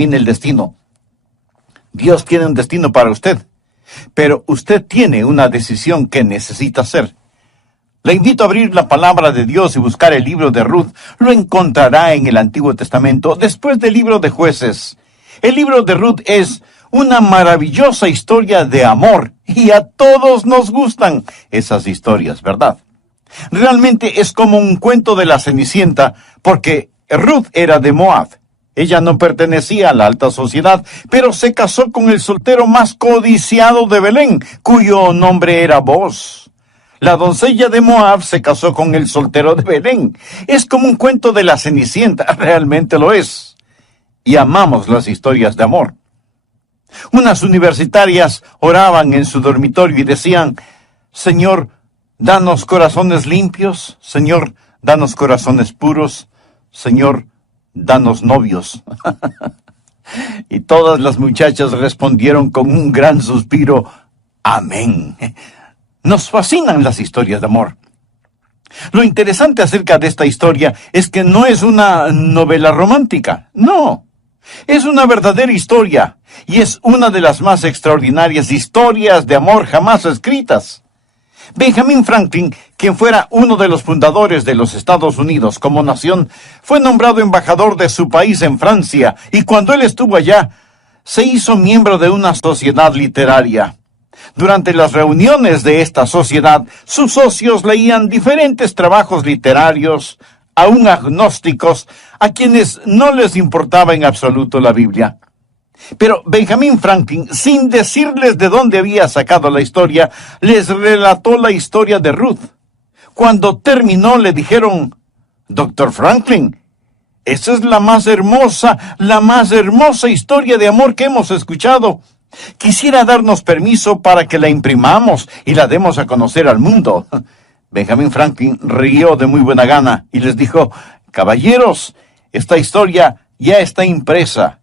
determine el destino. Dios tiene un destino para usted, pero usted tiene una decisión que necesita hacer. Le invito a abrir la palabra de Dios y buscar el libro de Ruth. Lo encontrará en el Antiguo Testamento, después del libro de Jueces. El libro de Ruth es una maravillosa historia de amor, y a todos nos gustan esas historias, ¿verdad? Realmente es como un cuento de la Cenicienta, porque Ruth era de Moab. Ella no pertenecía a la alta sociedad, pero se casó con el soltero más codiciado de Belén, cuyo nombre era Booz. La doncella de Moab se casó con el soltero de Belén. Es como un cuento de la Cenicienta, realmente lo es. Y amamos las historias de amor. Unas universitarias oraban en su dormitorio y decían: Señor, danos corazones limpios. Señor, danos corazones puros. Señor, danos novios. Y todas las muchachas respondieron con un gran suspiro: amén. Nos fascinan las historias de amor. Lo interesante acerca de esta historia es que no es una novela romántica, no. Es una verdadera historia, y es una de las más extraordinarias historias de amor jamás escritas. Benjamin Franklin, quien fuera uno de los fundadores de los Estados Unidos como nación, fue nombrado embajador de su país en Francia, y cuando él estuvo allá, se hizo miembro de una sociedad literaria. Durante las reuniones de esta sociedad, sus socios leían diferentes trabajos literarios, aún agnósticos, a quienes no les importaba en absoluto la Biblia. Pero Benjamin Franklin, sin decirles de dónde había sacado la historia, les relató la historia de Ruth. Cuando terminó, le dijeron: Dr. Franklin, esa es la más hermosa historia de amor que hemos escuchado. Quisiera darnos permiso para que la imprimamos y la demos a conocer al mundo. Benjamin Franklin rió de muy buena gana y les dijo: caballeros, esta historia ya está impresa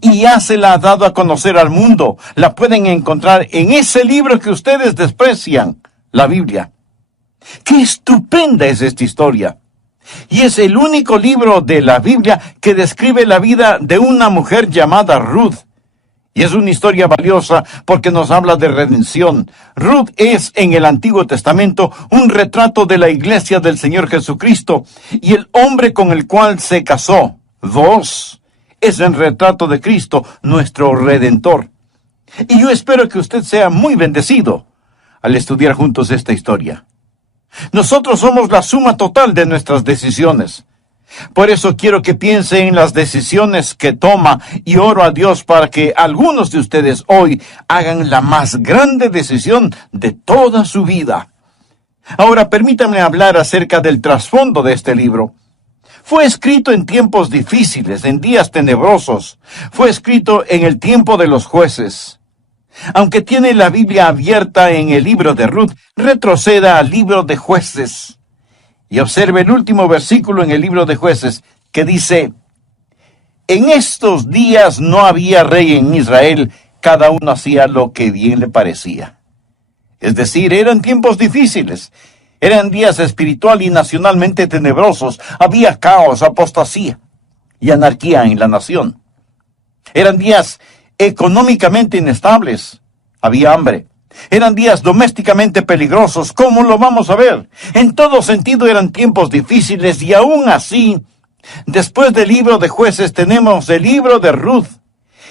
y ya se la ha dado a conocer al mundo. La pueden encontrar en ese libro que ustedes desprecian, la Biblia. ¡Qué estupenda es esta historia! Y es el único libro de la Biblia que describe la vida de una mujer llamada Ruth. Y es una historia valiosa porque nos habla de redención. Ruth es, en el Antiguo Testamento, un retrato de la iglesia del Señor Jesucristo. Y el hombre con el cual se casó, Booz, es el retrato de Cristo, nuestro Redentor. Y yo espero que usted sea muy bendecido al estudiar juntos esta historia. Nosotros somos la suma total de nuestras decisiones. Por eso quiero que piense en las decisiones que toma y oro a Dios para que algunos de ustedes hoy hagan la más grande decisión de toda su vida. Ahora permítanme hablar acerca del trasfondo de este libro. Fue escrito en tiempos difíciles, en días tenebrosos. Fue escrito en el tiempo de los jueces. Aunque tiene la Biblia abierta en el libro de Ruth, retroceda al libro de Jueces. Y observe el último versículo en el libro de Jueces, que dice: en estos días no había rey en Israel, cada uno hacía lo que bien le parecía. Es decir, eran tiempos difíciles, eran días espiritual y nacionalmente tenebrosos, había caos, apostasía y anarquía en la nación. Eran días económicamente inestables, había hambre. Eran días domésticamente peligrosos, ¿cómo lo vamos a ver? En todo sentido eran tiempos difíciles y aún así, después del libro de Jueces tenemos el libro de Ruth.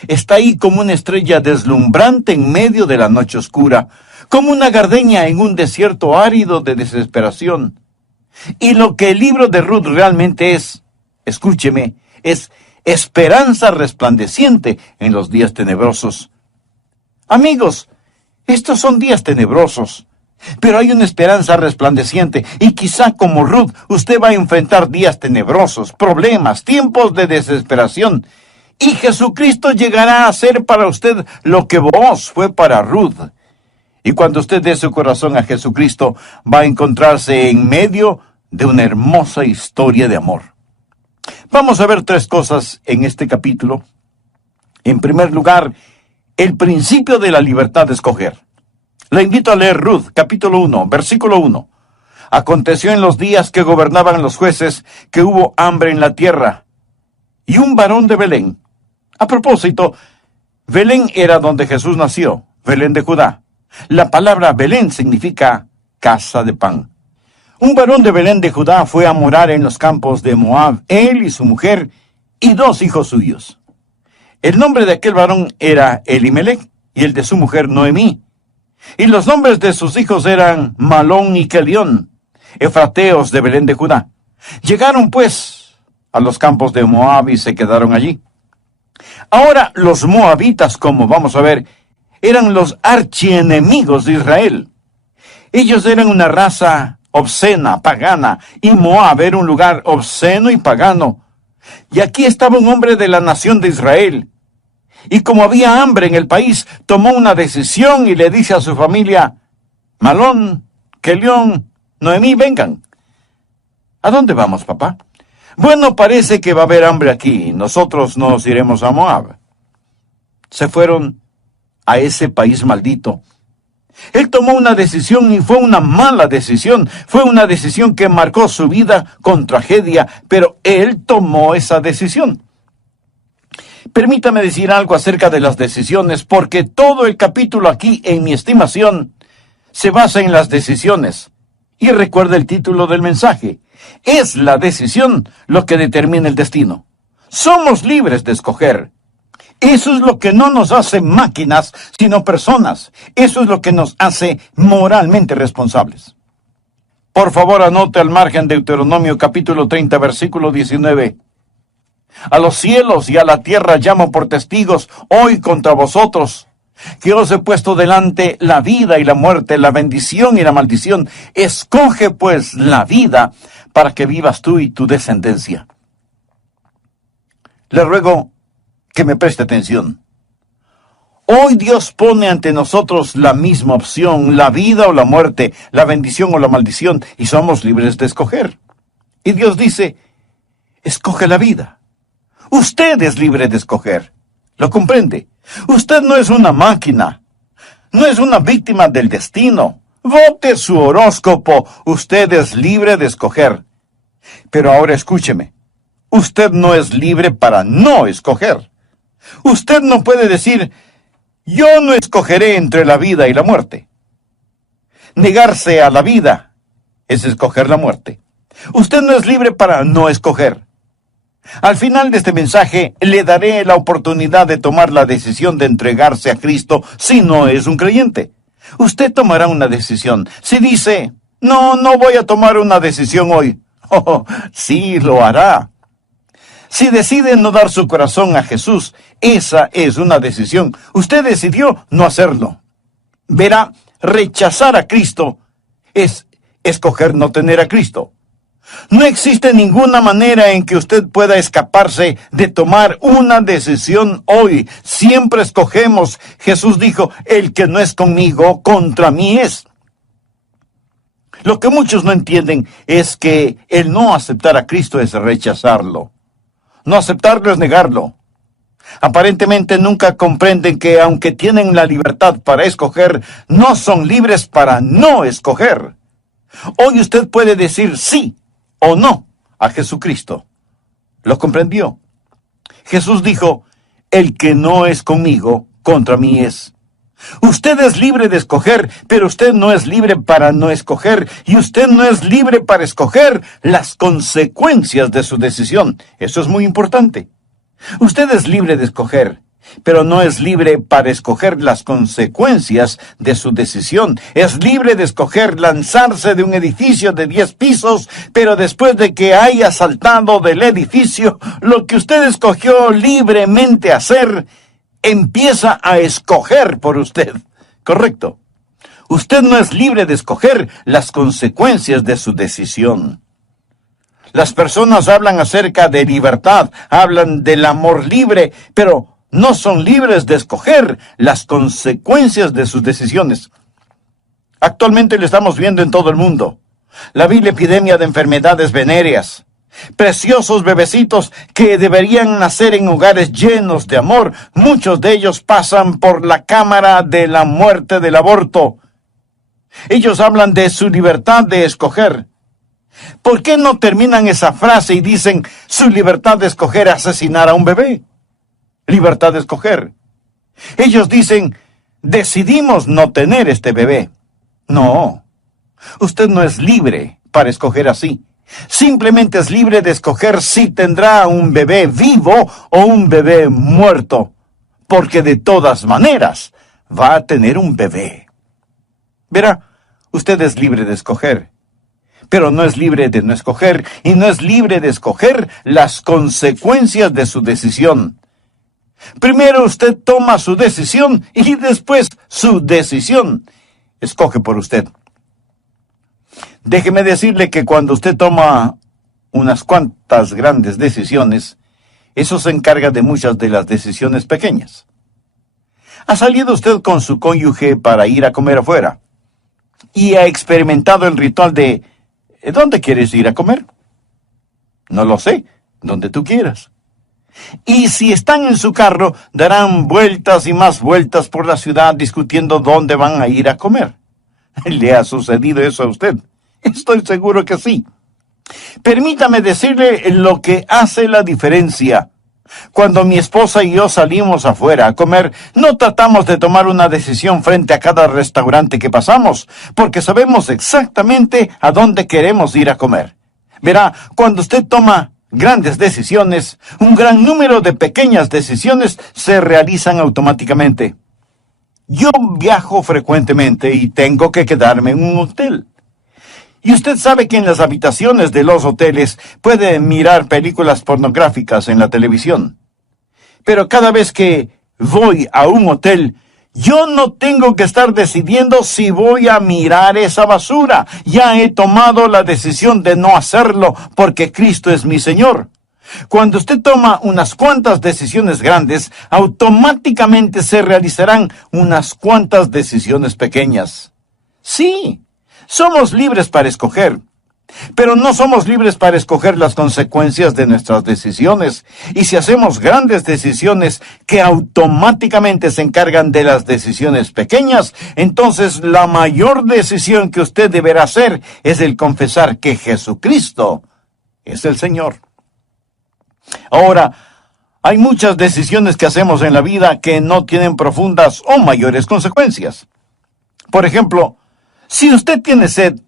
Está ahí como una estrella deslumbrante en medio de la noche oscura, como una gardenia en un desierto árido de desesperación. Y lo que el libro de Ruth realmente es, escúcheme, es esperanza resplandeciente en los días tenebrosos. Amigos, estos son días tenebrosos, pero hay una esperanza resplandeciente, y quizá como Ruth, usted va a enfrentar días tenebrosos, problemas, tiempos de desesperación, y Jesucristo llegará a ser para usted lo que Booz fue para Ruth. Y cuando usted dé su corazón a Jesucristo, va a encontrarse en medio de una hermosa historia de amor. Vamos a ver tres cosas en este capítulo. En primer lugar, el principio de la libertad de escoger. Le invito a leer Ruth, capítulo 1, versículo 1. Aconteció en los días que gobernaban los jueces que hubo hambre en la tierra, y un varón de Belén, A propósito, Belén era donde Jesús nació, Belén de Judá. La palabra Belén significa casa de pan. Un varón de Belén de Judá fue a morar en los campos de Moab, él y su mujer y 2 hijos suyos. El nombre de aquel varón era Elimelech y el de su mujer Noemí. Y los nombres de sus hijos eran Malón y Kelión, efrateos de Belén de Judá. Llegaron pues a los campos de Moab y se quedaron allí. Ahora los moabitas, como vamos a ver, eran los archienemigos de Israel. Ellos eran una raza obscena, pagana, y Moab era un lugar obsceno y pagano. Y aquí estaba un hombre de la nación de Israel. Y como había hambre en el país, tomó una decisión y le dice a su familia: Malón, Kelión, Noemí, vengan. ¿A dónde vamos, papá? Bueno, parece que va a haber hambre aquí. Nosotros nos iremos a Moab. Se fueron a ese país maldito. Él tomó una decisión y fue una mala decisión. Fue una decisión que marcó su vida con tragedia, pero él tomó esa decisión. Permítame decir algo acerca de las decisiones, porque todo el capítulo aquí, en mi estimación, se basa en las decisiones. Y recuerda el título del mensaje. Es la decisión lo que determina el destino. Somos libres de escoger. Eso es lo que no nos hace máquinas, sino personas. Eso es lo que nos hace moralmente responsables. Por favor, anote al margen de Deuteronomio capítulo 30, versículo 19. A los cielos y a la tierra llamo por testigos hoy contra vosotros, que os he puesto delante la vida y la muerte, la bendición y la maldición. Escoge pues la vida para que vivas tú y tu descendencia. Le ruego que me preste atención. Hoy Dios pone ante nosotros la misma opción, la vida o la muerte, la bendición o la maldición, y somos libres de escoger. Y Dios dice: escoge la vida. Usted es libre de escoger. ¿Lo comprende? Usted no es una máquina. No es una víctima del destino. Vote su horóscopo. Usted es libre de escoger. Pero ahora escúcheme. Usted no es libre para no escoger. Usted no puede decir: yo no escogeré entre la vida y la muerte. Negarse a la vida es escoger la muerte. Usted no es libre para no escoger. Al final de este mensaje le daré la oportunidad de tomar la decisión de entregarse a Cristo si no es un creyente. Usted tomará una decisión. Si dice: no voy a tomar una decisión hoy. Oh, sí lo hará. Si decide no dar su corazón a Jesús, esa es una decisión. Usted decidió no hacerlo. Verá, rechazar a Cristo es escoger no tener a Cristo. No existe ninguna manera en que usted pueda escaparse de tomar una decisión hoy. Siempre escogemos. Jesús dijo: el que no es conmigo, contra mí es. Lo que muchos no entienden es que el no aceptar a Cristo es rechazarlo. No aceptarlo es negarlo. Aparentemente nunca comprenden que aunque tienen la libertad para escoger, no son libres para no escoger. Hoy usted puede decir sí o no a Jesucristo. ¿Lo comprendió? Jesús dijo: el que no es conmigo, contra mí es. Usted es libre de escoger, pero usted no es libre para no escoger, y usted no es libre para escoger las consecuencias de su decisión. Eso es muy importante. Usted es libre de escoger, pero no es libre para escoger las consecuencias de su decisión. Es libre de escoger lanzarse de un edificio de 10 pisos, pero después de que haya saltado del edificio, lo que usted escogió libremente hacer, empieza a escoger por usted. ¿Correcto? Usted no es libre de escoger las consecuencias de su decisión. Las personas hablan acerca de libertad, hablan del amor libre, pero no son libres de escoger las consecuencias de sus decisiones. Actualmente lo estamos viendo en todo el mundo. La vil epidemia de enfermedades venéreas. Preciosos bebecitos que deberían nacer en hogares llenos de amor. Muchos de ellos pasan por la cámara de la muerte del aborto. Ellos hablan de su libertad de escoger. ¿Por qué no terminan esa frase y dicen: su libertad de escoger asesinar a un bebé? libertad de escoger. Ellos dicen, decidimos no tener este bebé. No, usted no es libre para escoger así. Simplemente es libre de escoger si tendrá un bebé vivo o un bebé muerto, porque de todas maneras va a tener un bebé. Verá, usted es libre de escoger, pero no es libre de no escoger, y no es libre de escoger las consecuencias de su decisión. Primero usted toma su decisión y después su decisión escoge por usted. Déjeme decirle que cuando usted toma unas cuantas grandes decisiones, eso se encarga de muchas de las decisiones pequeñas. ¿Ha salido usted con su cónyuge para ir a comer afuera? ¿Y ha experimentado el ritual de ¿dónde quieres ir a comer? No lo sé, donde tú quieras. Y si están en su carro, darán vueltas y más vueltas por la ciudad discutiendo dónde van a ir a comer. ¿Le ha sucedido eso a usted? Estoy seguro que sí. Permítame decirle lo que hace la diferencia. Cuando mi esposa y yo salimos afuera a comer, no tratamos de tomar una decisión frente a cada restaurante que pasamos, porque sabemos exactamente a dónde queremos ir a comer. Verá, cuando usted toma grandes decisiones, un gran número de pequeñas decisiones se realizan automáticamente. Yo viajo frecuentemente y tengo que quedarme en un hotel. Y usted sabe que en las habitaciones de los hoteles puede mirar películas pornográficas en la televisión. Pero cada vez que voy a un hotel, yo no tengo que estar decidiendo si voy a mirar esa basura. Ya he tomado la decisión de no hacerlo porque Cristo es mi Señor. Cuando usted toma unas cuantas decisiones grandes, automáticamente se realizarán unas cuantas decisiones pequeñas. Sí, somos libres para escoger, pero no somos libres para escoger las consecuencias de nuestras decisiones. Y si hacemos grandes decisiones que automáticamente se encargan de las decisiones pequeñas, entonces la mayor decisión que usted deberá hacer es el confesar que Jesucristo es el Señor. Ahora, hay muchas decisiones que hacemos en la vida que no tienen profundas o mayores consecuencias. Por ejemplo, si usted tiene sed,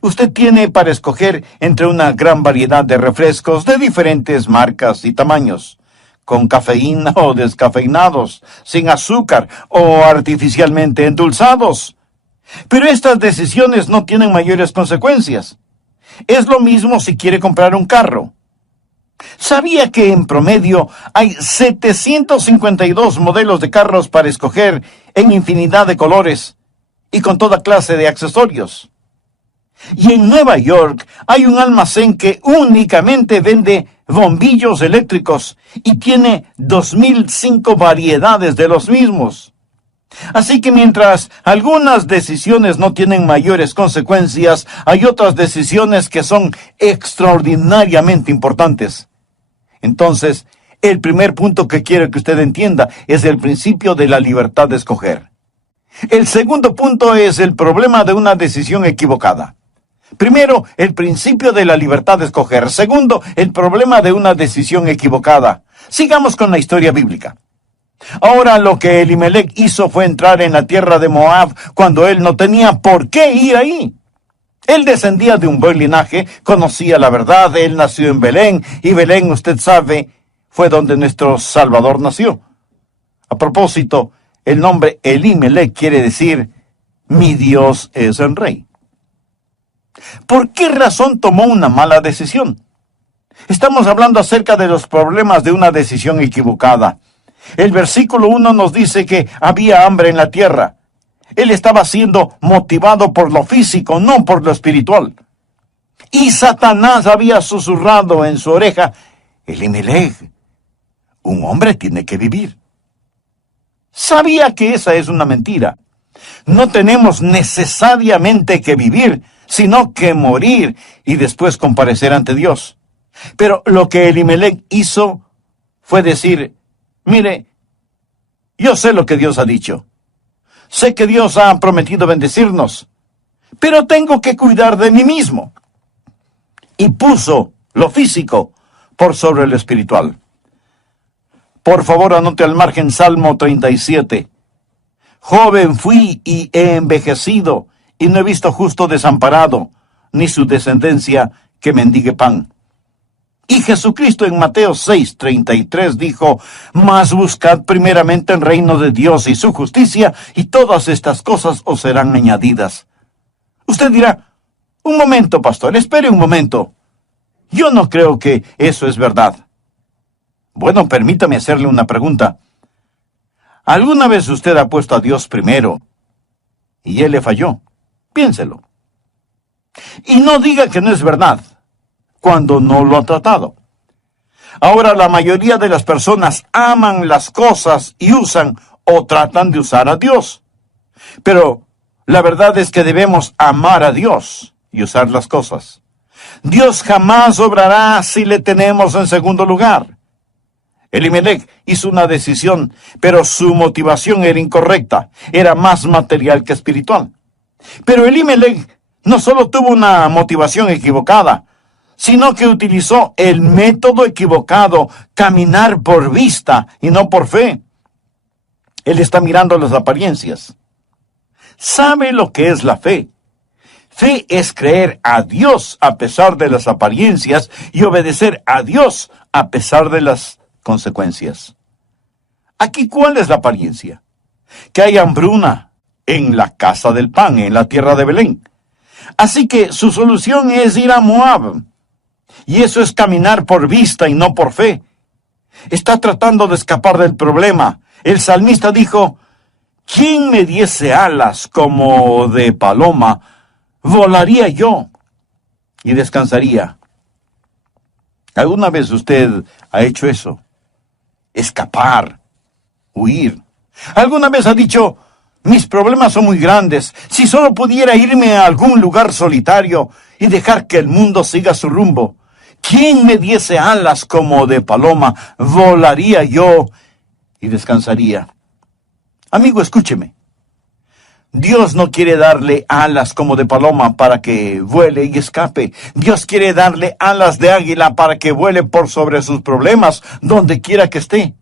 usted tiene para escoger entre una gran variedad de refrescos de diferentes marcas y tamaños, con cafeína o descafeinados, sin azúcar o artificialmente endulzados. Pero estas decisiones no tienen mayores consecuencias. Es lo mismo si quiere comprar un carro. ¿Sabía que en promedio hay 752 modelos de carros para escoger en infinidad de colores y con toda clase de accesorios? Y en Nueva York hay un almacén que únicamente vende bombillos eléctricos y tiene 2005 variedades de los mismos. Así que mientras algunas decisiones no tienen mayores consecuencias, hay otras decisiones que son extraordinariamente importantes. Entonces, el primer punto que quiero que usted entienda es el principio de la libertad de escoger. El segundo punto es el problema de una decisión equivocada. Primero, el principio de la libertad de escoger. Segundo, el problema de una decisión equivocada. Sigamos con la historia bíblica. Ahora lo que Elimelech hizo fue entrar en la tierra de Moab cuando él no tenía por qué ir ahí. Él descendía de un buen linaje, conocía la verdad, él nació en Belén, y Belén, usted sabe, fue donde nuestro Salvador nació. A propósito, el nombre Elimelech quiere decir, mi Dios es el rey. ¿Por qué razón tomó una mala decisión? Estamos hablando acerca de los problemas de una decisión equivocada. El versículo 1 nos dice que había hambre en la tierra. Él estaba siendo motivado por lo físico, no por lo espiritual. Y Satanás había susurrado en su oreja, Elimelech, un hombre tiene que vivir. Sabía que esa es una mentira. No tenemos necesariamente que vivir, sino que morir y después comparecer ante Dios. Pero lo que Elimelech hizo fue decir, mire, yo sé lo que Dios ha dicho. Sé que Dios ha prometido bendecirnos, pero tengo que cuidar de mí mismo. Y puso lo físico por sobre lo espiritual. Por favor, anote al margen Salmo 37. Joven fui y he envejecido, y no he visto justo desamparado, ni su descendencia que mendigue pan. Y Jesucristo en Mateo 6:33 dijo, mas buscad primeramente el reino de Dios y su justicia, y todas estas cosas os serán añadidas. Usted dirá, un momento, pastor, espere un momento. Yo no creo que eso es verdad. Bueno, permítame hacerle una pregunta. ¿Alguna vez usted ha puesto a Dios primero y Él le falló? Piénselo. Y no diga que no es verdad cuando no lo ha tratado. Ahora, la mayoría de las personas aman las cosas y usan o tratan de usar a Dios. Pero la verdad es que debemos amar a Dios y usar las cosas. Dios jamás obrará si le tenemos en segundo lugar. Elimelech hizo una decisión, pero su motivación era incorrecta. Era más material que espiritual. Pero Elimelech no solo tuvo una motivación equivocada, sino que utilizó el método equivocado, caminar por vista y no por fe. Él está mirando las apariencias. ¿Sabe lo que es la fe? Fe es creer a Dios a pesar de las apariencias y obedecer a Dios a pesar de las consecuencias. Aquí, ¿cuál es la apariencia? Que hay hambruna en la casa del pan, en la tierra de Belén. Así que su solución es ir a Moab. Y eso es caminar por vista y no por fe. Está tratando de escapar del problema. El salmista dijo, ¿quién me diese alas como de paloma? Volaría yo y descansaría. ¿Alguna vez usted ha hecho eso? Escapar, huir. ¿Alguna vez ha dicho, mis problemas son muy grandes, si solo pudiera irme a algún lugar solitario y dejar que el mundo siga su rumbo? ¿Quién me diese alas como de paloma? Volaría yo y descansaría. Amigo, escúcheme. Dios no quiere darle alas como de paloma para que vuele y escape. Dios quiere darle alas de águila para que vuele por sobre sus problemas, donde quiera que esté.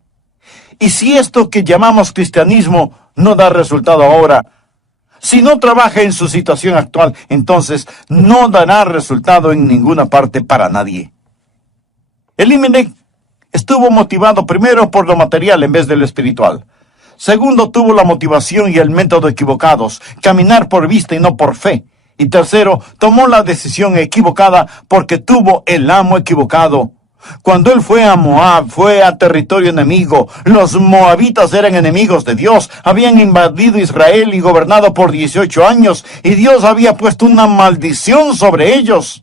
Y si esto que llamamos cristianismo no da resultado ahora, si no trabaja en su situación actual, entonces no dará resultado en ninguna parte para nadie. Elimelech estuvo motivado primero por lo material en vez de lo espiritual. Segundo, tuvo la motivación y el método equivocados, caminar por vista y no por fe. Y tercero, tomó la decisión equivocada porque tuvo el amo equivocado. Cuando él fue a Moab, fue a territorio enemigo. Los moabitas eran enemigos de Dios, habían invadido Israel y gobernado por 18 años, y Dios había puesto una maldición sobre ellos.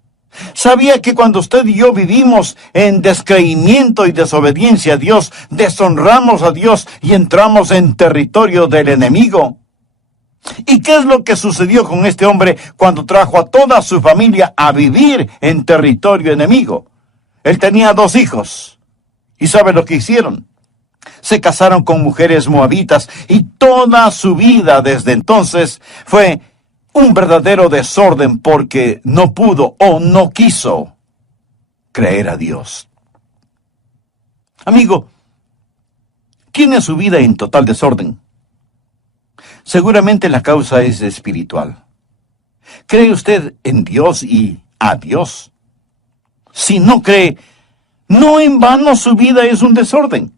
¿Sabía que cuando usted y yo vivimos en descreimiento y desobediencia a Dios, deshonramos a Dios y entramos en territorio del enemigo? ¿Y qué es lo que sucedió con este hombre cuando trajo a toda su familia a vivir en territorio enemigo? Él tenía 2 hijos. ¿Y sabe lo que hicieron? Se casaron con mujeres moabitas y toda su vida desde entonces fue un verdadero desorden porque no pudo o no quiso creer a Dios. Amigo, ¿tiene su vida en total desorden? Seguramente la causa es espiritual. ¿Cree usted en Dios y a Dios? Si no cree, no en vano su vida es un desorden.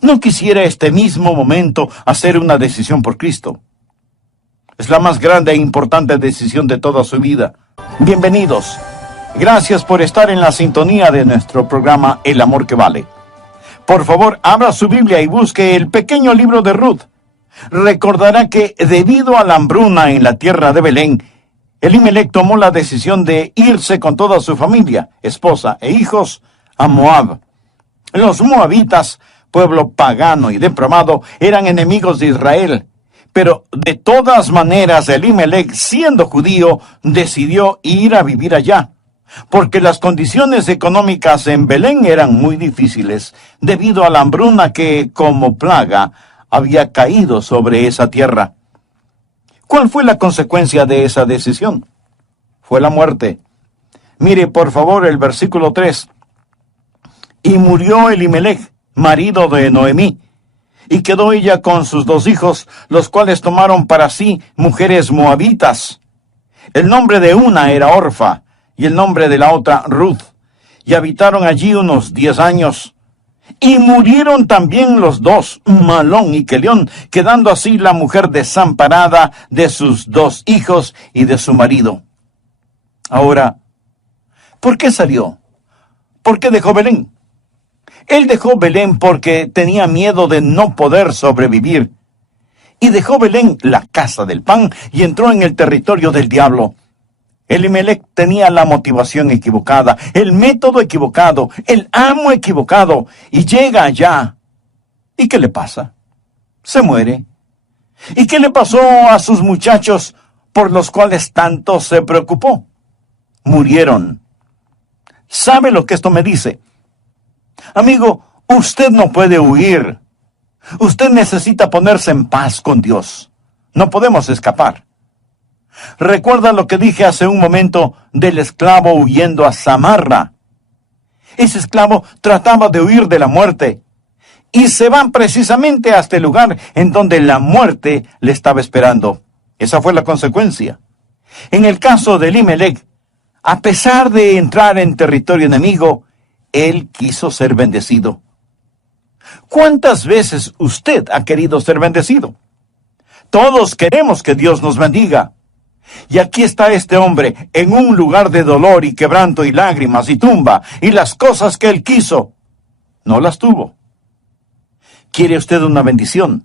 No quisiera este mismo momento hacer una decisión por Cristo. Es la más grande e importante decisión de toda su vida. Bienvenidos. Gracias por estar en la sintonía de nuestro programa El Amor que Vale. Por favor, abra su Biblia y busque el pequeño libro de Ruth. Recordará que debido a la hambruna en la tierra de Belén, Elimelech tomó la decisión de irse con toda su familia, esposa e hijos, a Moab. Los moabitas, pueblo pagano y depravado, eran enemigos de Israel. Pero de todas maneras, Elimelech, siendo judío, decidió ir a vivir allá, porque las condiciones económicas en Belén eran muy difíciles, debido a la hambruna que, como plaga, había caído sobre esa tierra. ¿Cuál fue la consecuencia de esa decisión? Fue la muerte. Mire, por favor, el versículo 3. Y murió Elimelech, marido de Noemí, y quedó ella con sus 2 hijos, los cuales tomaron para sí mujeres moabitas. El nombre de una era Orfa, y el nombre de la otra Ruth, y habitaron allí unos 10 años. Y murieron también los 2, Malón y Quelión, quedando así la mujer desamparada de sus 2 hijos y de su marido. Ahora, ¿por qué salió? ¿Por qué dejó Belén? Él dejó Belén porque tenía miedo de no poder sobrevivir. Y dejó Belén, la casa del pan, y entró en el territorio del diablo. Elimelec tenía la motivación equivocada, el método equivocado, el amo equivocado, y llega allá. ¿Y qué le pasa? Se muere. ¿Y qué le pasó a sus muchachos por los cuales tanto se preocupó? Murieron. ¿Sabe lo que esto me dice? Amigo, usted no puede huir. Usted necesita ponerse en paz con Dios. No podemos escapar. ¿Recuerda lo que dije hace un momento del esclavo huyendo a Samarra? Ese esclavo trataba de huir de la muerte y se van precisamente hasta el lugar en donde la muerte le estaba esperando. Esa fue la consecuencia. En el caso de Elimelec, a pesar de entrar en territorio enemigo, él quiso ser bendecido. ¿Cuántas veces usted ha querido ser bendecido? Todos queremos que Dios nos bendiga. Y aquí está este hombre, en un lugar de dolor y quebranto y lágrimas y tumba, y las cosas que él quiso, no las tuvo. ¿Quiere usted una bendición?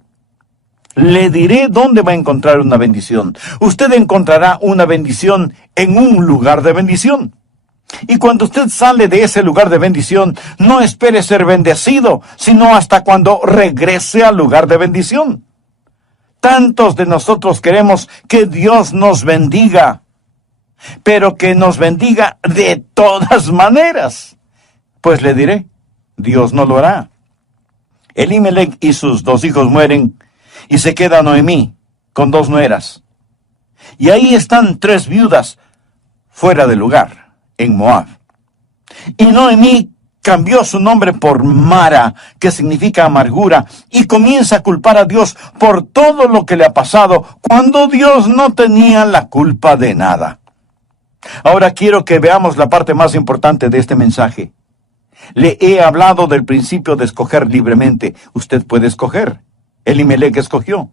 Le diré dónde va a encontrar una bendición. Usted encontrará una bendición en un lugar de bendición. Y cuando usted sale de ese lugar de bendición, no espere ser bendecido, sino hasta cuando regrese al lugar de bendición. Tantos de nosotros queremos que Dios nos bendiga, pero que nos bendiga de todas maneras. Pues le diré, Dios no lo hará. Elimelec y sus 2 hijos mueren, y se queda Noemí con 2 nueras. Y ahí están 3 viudas fuera del lugar, en Moab. Y Noemí cambió su nombre por Mara, que significa amargura, y comienza a culpar a Dios por todo lo que le ha pasado, cuando Dios no tenía la culpa de nada. Ahora quiero que veamos la parte más importante de este mensaje. Le he hablado del principio de escoger libremente. Usted puede escoger. Elimelec escogió.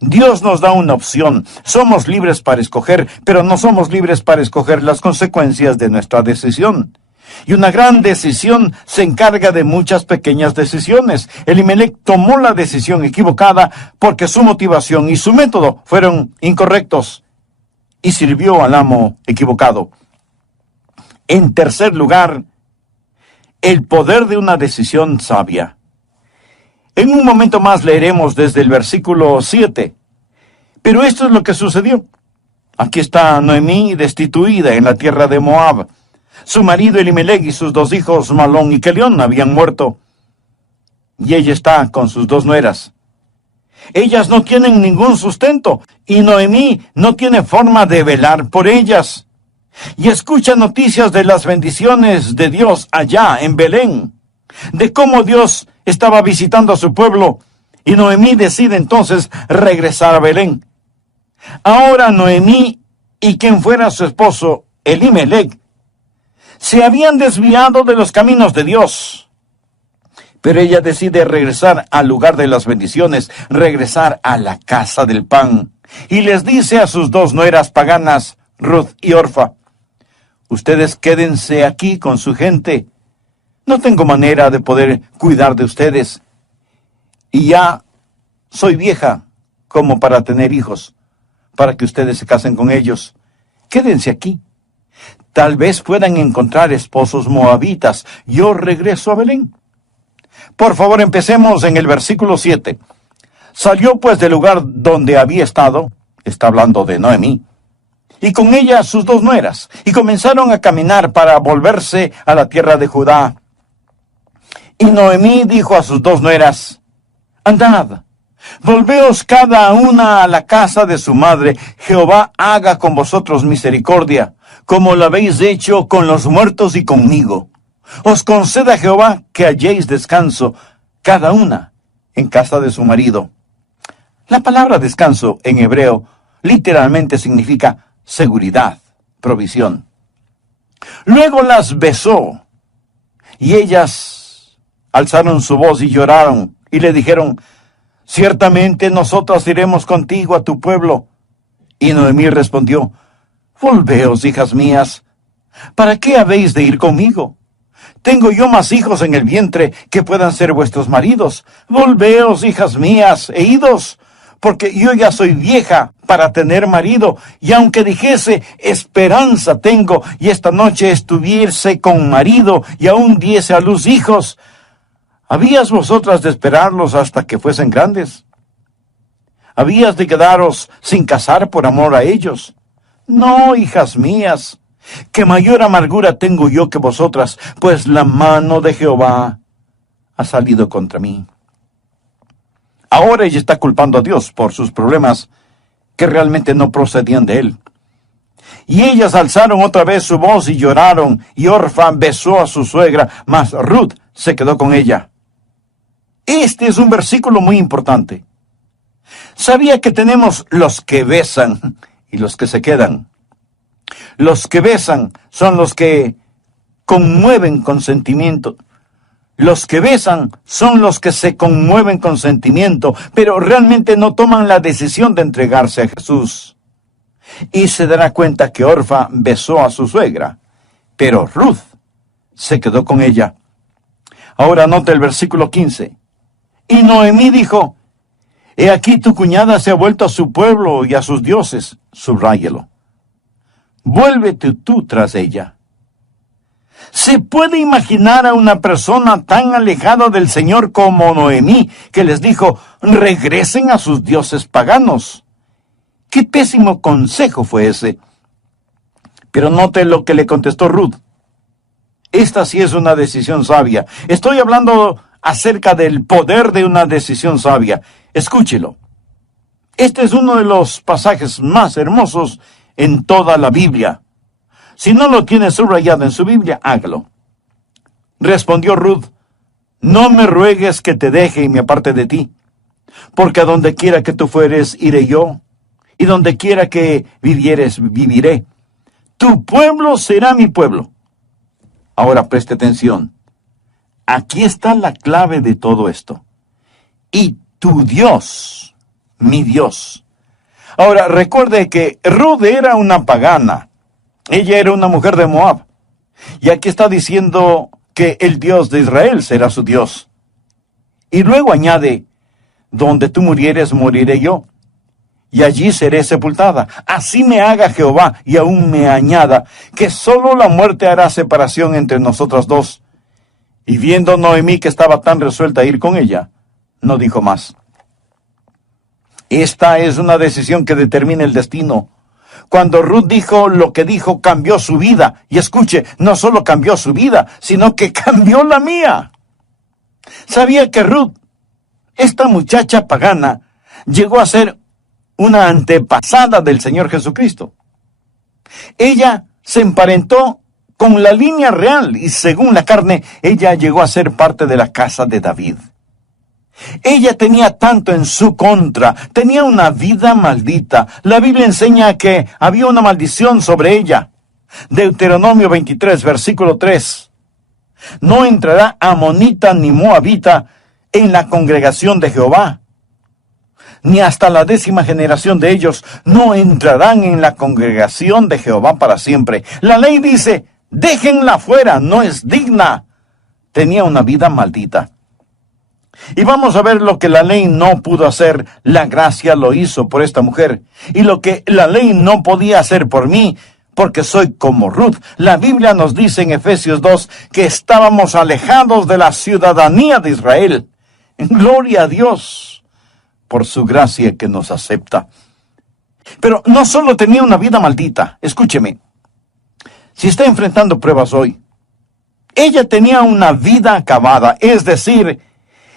Dios nos da una opción. Somos libres para escoger, pero no somos libres para escoger las consecuencias de nuestra decisión. Y una gran decisión se encarga de muchas pequeñas decisiones. Elimelec tomó la decisión equivocada porque su motivación y su método fueron incorrectos y sirvió al amo equivocado. En tercer lugar, el poder de una decisión sabia. En un momento más leeremos desde el versículo 7. Pero esto es lo que sucedió. Aquí está Noemí destituida en la tierra de Moab. Su marido Elimelec y sus 2 hijos Malón y Quelión habían muerto. Y ella está con sus 2 nueras. Ellas no tienen ningún sustento, y Noemí no tiene forma de velar por ellas. Y escucha noticias de las bendiciones de Dios allá en Belén, de cómo Dios estaba visitando a su pueblo, y Noemí decide entonces regresar a Belén. Ahora Noemí y quien fuera su esposo, Elimelec, se habían desviado de los caminos de Dios. Pero ella decide regresar al lugar de las bendiciones, regresar a la casa del pan. Y les dice a sus 2 nueras paganas, Ruth y Orfa, ustedes quédense aquí con su gente. No tengo manera de poder cuidar de ustedes. Y ya soy vieja como para tener hijos, para que ustedes se casen con ellos. Quédense aquí. Tal vez puedan encontrar esposos moabitas. Yo regreso a Belén. Por favor, empecemos en el versículo 7. Salió pues del lugar donde había estado, está hablando de Noemí, y con ella sus 2 nueras, y comenzaron a caminar para volverse a la tierra de Judá. Y Noemí dijo a sus 2 nueras, andad, volveos cada una a la casa de su madre. Jehová haga con vosotros misericordia, como lo habéis hecho con los muertos y conmigo. Os conceda Jehová que halléis descanso. cada una en casa de su marido. La palabra descanso en hebreo literalmente significa seguridad, provisión. Luego las besó, y ellas alzaron su voz y lloraron, y le dijeron: ciertamente nosotras iremos contigo a tu pueblo. Y Noemí respondió: volveos, hijas mías, ¿para qué habéis de ir conmigo? Tengo yo más hijos en el vientre que puedan ser vuestros maridos. Volveos, hijas mías, e idos, porque yo ya soy vieja para tener marido, y aunque dijese esperanza tengo, y esta noche estuviese con marido, y aún diese a luz hijos, ¿habías vosotras de esperarlos hasta que fuesen grandes? ¿Habías de quedaros sin casar por amor a ellos? No, hijas mías, que mayor amargura tengo yo que vosotras, pues la mano de Jehová ha salido contra mí. Ahora ella está culpando a Dios por sus problemas que realmente no procedían de él. Y ellas alzaron otra vez su voz y lloraron, y Orfa besó a su suegra, mas Ruth se quedó con ella. Este es un versículo muy importante. Sabía que tenemos los que besan y los que se quedan. Los que besan son los que conmueven con sentimiento. Los que besan son los que se conmueven con sentimiento, pero realmente no toman la decisión de entregarse a Jesús. Y se dará cuenta que Orfa besó a su suegra, pero Ruth se quedó con ella. Ahora nota el versículo 15. Y Noemí dijo: he aquí tu cuñada se ha vuelto a su pueblo y a sus dioses. Subráyelo. Vuélvete tú tras ella. ¿Se puede imaginar a una persona tan alejada del Señor como Noemí, que les dijo: regresen a sus dioses paganos? ¡Qué pésimo consejo fue ese! Pero note lo que le contestó Ruth. Esta sí es una decisión sabia. Estoy hablando acerca del poder de una decisión sabia. Escúchelo. Este es uno de los pasajes más hermosos en toda la Biblia. Si no lo tiene subrayado en su Biblia, hágalo. Respondió Ruth: no me ruegues que te deje y me aparte de ti, porque a donde quiera que tú fueres, iré yo, y donde quiera que vivieres, viviré. Tu pueblo será mi pueblo. Ahora preste atención. Aquí está la clave de todo esto. Y tu Dios, mi Dios. Ahora recuerde que Ruth era una pagana. Ella era una mujer de Moab. Y aquí está diciendo que el Dios de Israel será su Dios. Y luego añade: donde tú murieres, moriré yo, y allí seré sepultada. Así me haga Jehová, y aún me añada, que solo la muerte hará separación entre nosotras dos. Y viendo Noemí que estaba tan resuelta a ir con ella, no dijo más. Esta es una decisión que determina el destino. Cuando Ruth dijo lo que dijo, cambió su vida. Y escuche, no solo cambió su vida, sino que cambió la mía. Sabía que Ruth, esta muchacha pagana, llegó a ser una antepasada del Señor Jesucristo. Ella se emparentó con la línea real y según la carne, ella llegó a ser parte de la casa de David. Ella tenía tanto en su contra, tenía una vida maldita. La Biblia enseña que había una maldición sobre ella. Deuteronomio 23, versículo 3. No entrará amonita ni moabita en la congregación de Jehová, ni hasta la 10ª generación de ellos no entrarán en la congregación de Jehová para siempre. La ley dice: déjenla fuera, no es digna. Tenía una vida maldita. Y vamos a ver lo que la ley no pudo hacer, la gracia lo hizo por esta mujer. Y lo que la ley no podía hacer por mí, porque soy como Ruth. La Biblia nos dice en Efesios 2 que estábamos alejados de la ciudadanía de Israel. Gloria a Dios por su gracia que nos acepta. Pero no solo tenía una vida maldita, escúcheme. Si está enfrentando pruebas hoy, ella tenía una vida acabada, es decir,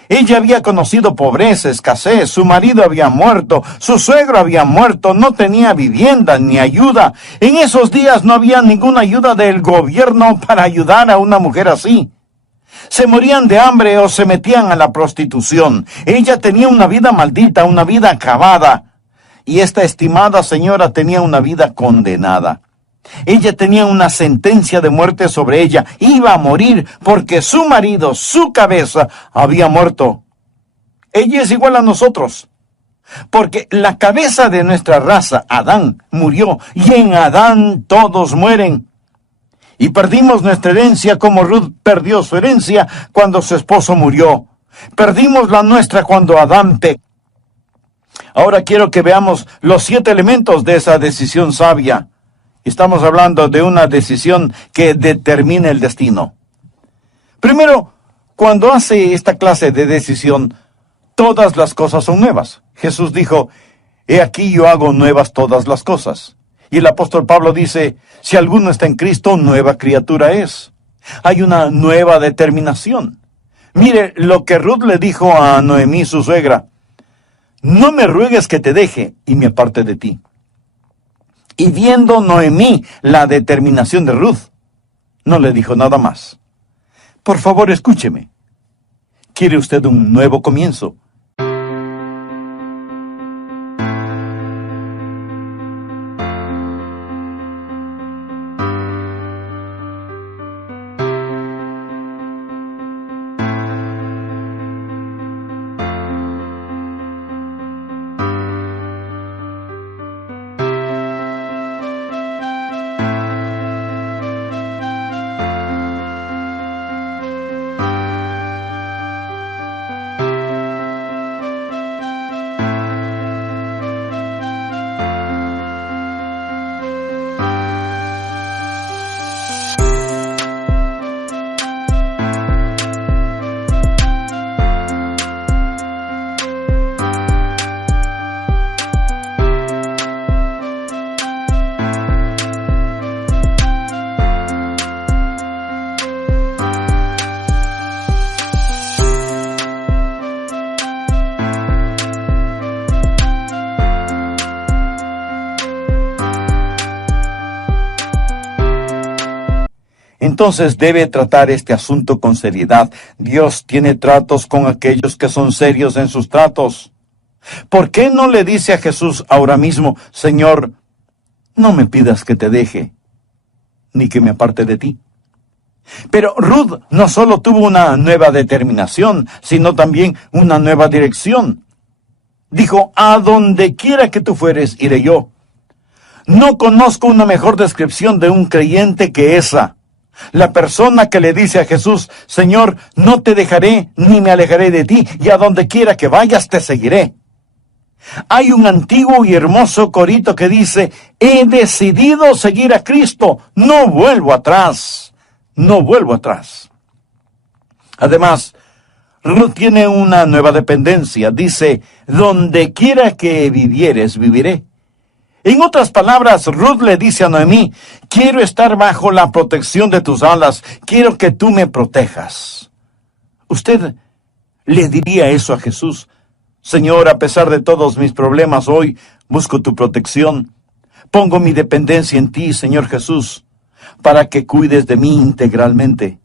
ella había conocido pobreza, escasez, su marido había muerto, su suegro había muerto, no tenía vivienda ni ayuda. En esos días no había ninguna ayuda del gobierno para ayudar a una mujer así. Se morían de hambre o se metían a la prostitución. Ella tenía una vida maldita, una vida acabada. Y esta estimada señora tenía una vida condenada. Ella tenía una sentencia de muerte sobre ella. Iba a morir porque su marido, su cabeza, había muerto. Ella es igual a nosotros. Porque la cabeza de nuestra raza, Adán, murió. Y en Adán todos mueren. Y perdimos nuestra herencia como Ruth perdió su herencia cuando su esposo murió. Perdimos la nuestra cuando Adán pecó. Ahora quiero que veamos los 7 elementos de esa decisión sabia. Estamos hablando de una decisión que determina el destino. Primero, cuando hace esta clase de decisión, todas las cosas son nuevas. Jesús dijo, he aquí yo hago nuevas todas las cosas. Y el apóstol Pablo dice, si alguno está en Cristo, nueva criatura es. Hay una nueva determinación. Mire lo que Ruth le dijo a Noemí, su suegra. No me ruegues que te deje y me aparte de ti. Y viendo Noemí la determinación de Ruth, no le dijo nada más. Por favor, escúcheme. ¿Quiere usted un nuevo comienzo? Entonces debe tratar este asunto con seriedad. Dios tiene tratos con aquellos que son serios en sus tratos. ¿Por qué no le dice a Jesús ahora mismo, Señor, no me pidas que te deje, ni que me aparte de ti? Pero Ruth no solo tuvo una nueva determinación, sino también una nueva dirección. Dijo, a donde quiera que tú fueres, iré yo. No conozco una mejor descripción de un creyente que esa. La persona que le dice a Jesús, Señor, no te dejaré ni me alejaré de ti, y a donde quiera que vayas te seguiré. Hay un antiguo y hermoso corito que dice, he decidido seguir a Cristo, no vuelvo atrás, no vuelvo atrás. Además, Ruth tiene una nueva dependencia, dice, donde quiera que vivieres, viviré. En otras palabras, Ruth le dice a Noemí, quiero estar bajo la protección de tus alas, quiero que tú me protejas. ¿Usted le diría eso a Jesús? Señor, a pesar de todos mis problemas hoy, busco tu protección. Pongo mi dependencia en ti, Señor Jesús, para que cuides de mí integralmente.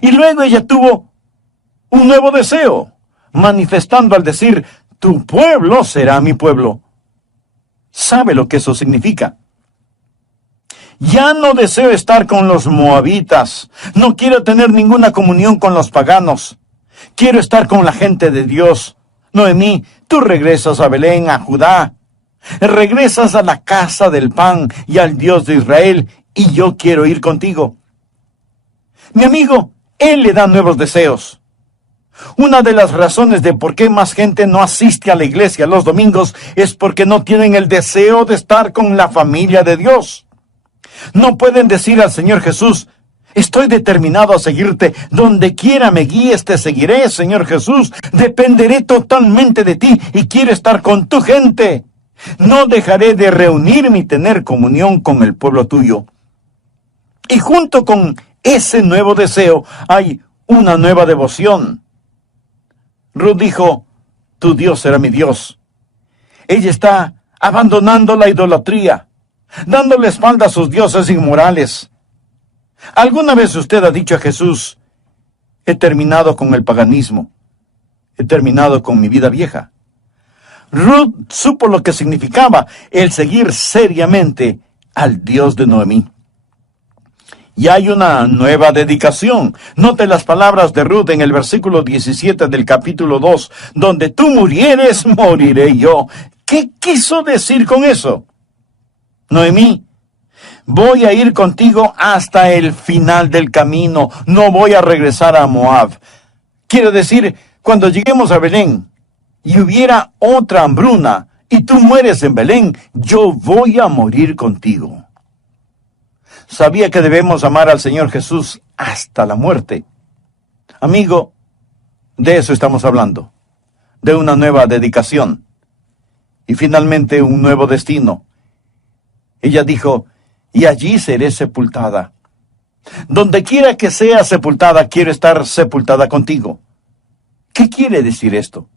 Y luego ella tuvo un nuevo deseo, manifestando al decir, tu pueblo será mi pueblo. ¿Sabe lo que eso significa? Ya no deseo estar con los moabitas. No quiero tener ninguna comunión con los paganos. Quiero estar con la gente de Dios. Noemí, tú regresas a Belén, a Judá. Regresas a la casa del pan y al Dios de Israel, y yo quiero ir contigo. Mi amigo, Él le da nuevos deseos. Una de las razones de por qué más gente no asiste a la iglesia los domingos es porque no tienen el deseo de estar con la familia de Dios. No pueden decir al Señor Jesús, estoy determinado a seguirte, donde quiera me guíes te seguiré, Señor Jesús, dependeré totalmente de ti y quiero estar con tu gente. No dejaré de reunirme y tener comunión con el pueblo tuyo. Y junto con ese nuevo deseo hay una nueva devoción. Ruth dijo, tu Dios será mi Dios. Ella está abandonando la idolatría, dándole espalda a sus dioses inmorales. ¿Alguna vez usted ha dicho a Jesús, He terminado con el paganismo. He terminado con mi vida vieja. Ruth supo lo que significaba el seguir seriamente al Dios de Noemí. Y hay una nueva dedicación. Note las palabras de Ruth en el versículo 17 del capítulo 2, donde tú murieres, moriré yo. ¿Qué quiso decir con eso? Noemí, voy a ir contigo hasta el final del camino. No voy a regresar a Moab. Quiero decir, cuando lleguemos a Belén y hubiera otra hambruna y tú mueres en Belén, yo voy a morir contigo. Sabía que debemos amar al Señor Jesús hasta la muerte. Amigo, de eso estamos hablando, de una nueva dedicación y finalmente un nuevo destino. Ella dijo, y allí seré sepultada. Donde quiera que sea sepultada, quiero estar sepultada contigo. ¿Qué quiere decir esto?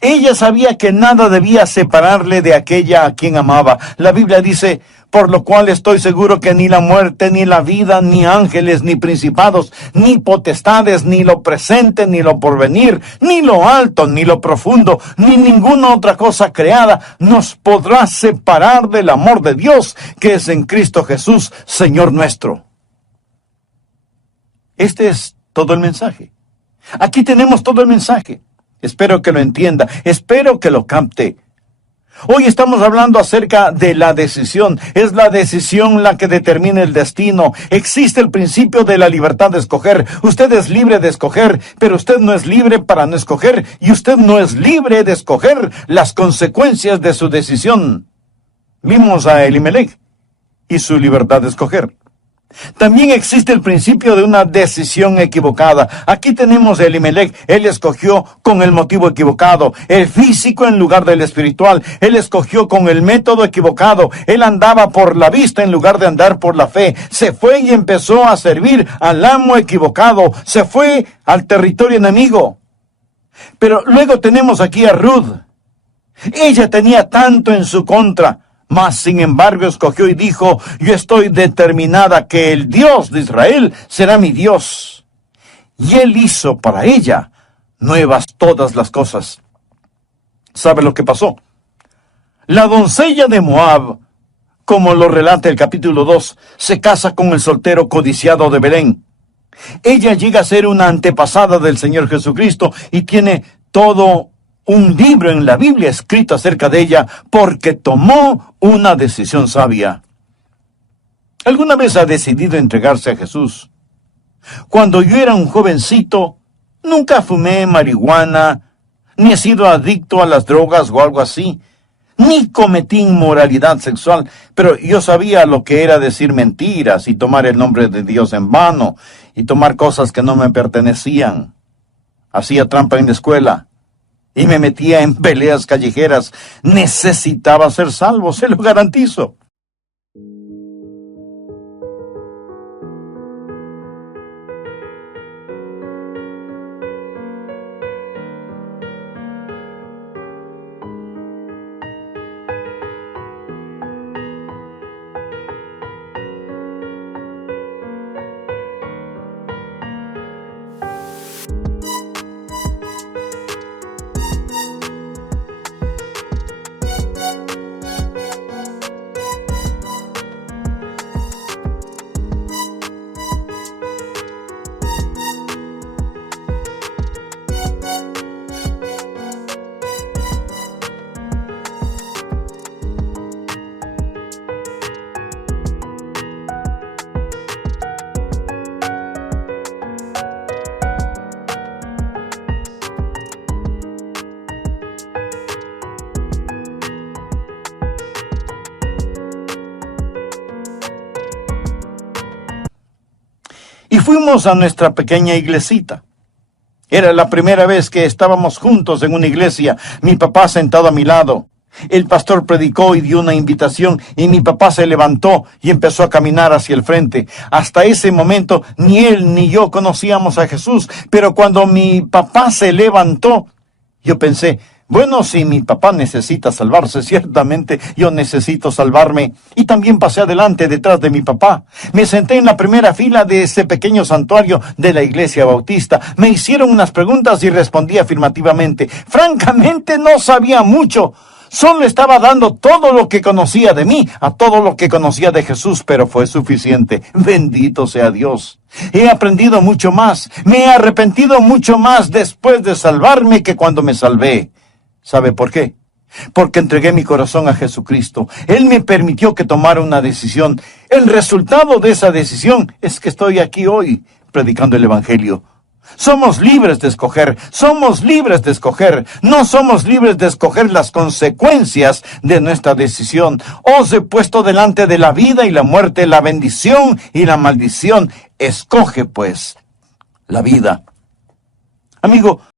Ella sabía que nada debía separarle de aquella a quien amaba. La Biblia dice, por lo cual estoy seguro que ni la muerte, ni la vida, ni ángeles, ni principados, ni potestades, ni lo presente, ni lo porvenir, ni lo alto, ni lo profundo, ni ninguna otra cosa creada nos podrá separar del amor de Dios que es en Cristo Jesús, Señor nuestro. Este es todo el mensaje. Aquí tenemos todo el mensaje. Espero que lo entienda, espero que lo capte. Hoy estamos hablando acerca de la decisión. Es la decisión la que determina el destino. Existe el principio de la libertad de escoger. Usted es libre de escoger, pero usted no es libre para no escoger, y usted no es libre de escoger las consecuencias de su decisión. Vimos a Elimelech y su libertad de escoger. También existe el principio de una decisión equivocada. Aquí tenemos a Elimelech. Él escogió con el motivo equivocado, el físico en lugar del espiritual. Él escogió con el método equivocado. Él andaba por la vista en lugar de andar por la fe. Se fue y empezó a servir al amo equivocado. Se fue al territorio enemigo. Pero luego tenemos aquí a Ruth. Ella tenía tanto en su contra, mas sin embargo escogió y dijo, yo estoy determinada que el Dios de Israel será mi Dios. Y él hizo para ella nuevas todas las cosas. ¿Sabe lo que pasó? La doncella de Moab, como lo relata el capítulo 2, se casa con el soltero codiciado de Belén. Ella llega a ser una antepasada del Señor Jesucristo y tiene todo un libro en la Biblia escrito acerca de ella porque tomó una decisión sabia. ¿Alguna vez ha decidido entregarse a Jesús? Cuando yo era un jovencito, nunca fumé marihuana, ni he sido adicto a las drogas o algo así, ni cometí inmoralidad sexual, pero yo sabía lo que era decir mentiras y tomar el nombre de Dios en vano y tomar cosas que no me pertenecían. Hacía trampa en la escuela y me metía en peleas callejeras. Necesitaba ser salvo, se lo garantizo. Y fuimos a nuestra pequeña iglesita. Era la primera vez que estábamos juntos en una iglesia, mi papá sentado a mi lado. El pastor predicó y dio una invitación y mi papá se levantó y empezó a caminar hacia el frente. Hasta ese momento ni él ni yo conocíamos a Jesús, pero cuando mi papá se levantó, yo pensé, Bueno, si mi papá necesita salvarse, ciertamente yo necesito salvarme. Y también pasé adelante detrás de mi papá. Me senté en la primera fila de ese pequeño santuario de la iglesia bautista. Me hicieron unas preguntas y respondí afirmativamente. Francamente no sabía mucho. Solo estaba dando todo lo que conocía de mí, a todo lo que conocía de Jesús, pero fue suficiente. Bendito sea Dios. He aprendido mucho más. Me he arrepentido mucho más después de salvarme que cuando me salvé. ¿Sabe por qué? Porque entregué mi corazón a Jesucristo. Él me permitió que tomara una decisión. El resultado de esa decisión es que estoy aquí hoy predicando el Evangelio. Somos libres de escoger, somos libres de escoger. No somos libres de escoger las consecuencias de nuestra decisión. Os he puesto delante de la vida y la muerte, la bendición y la maldición. Escoge, pues, la vida. Amigo,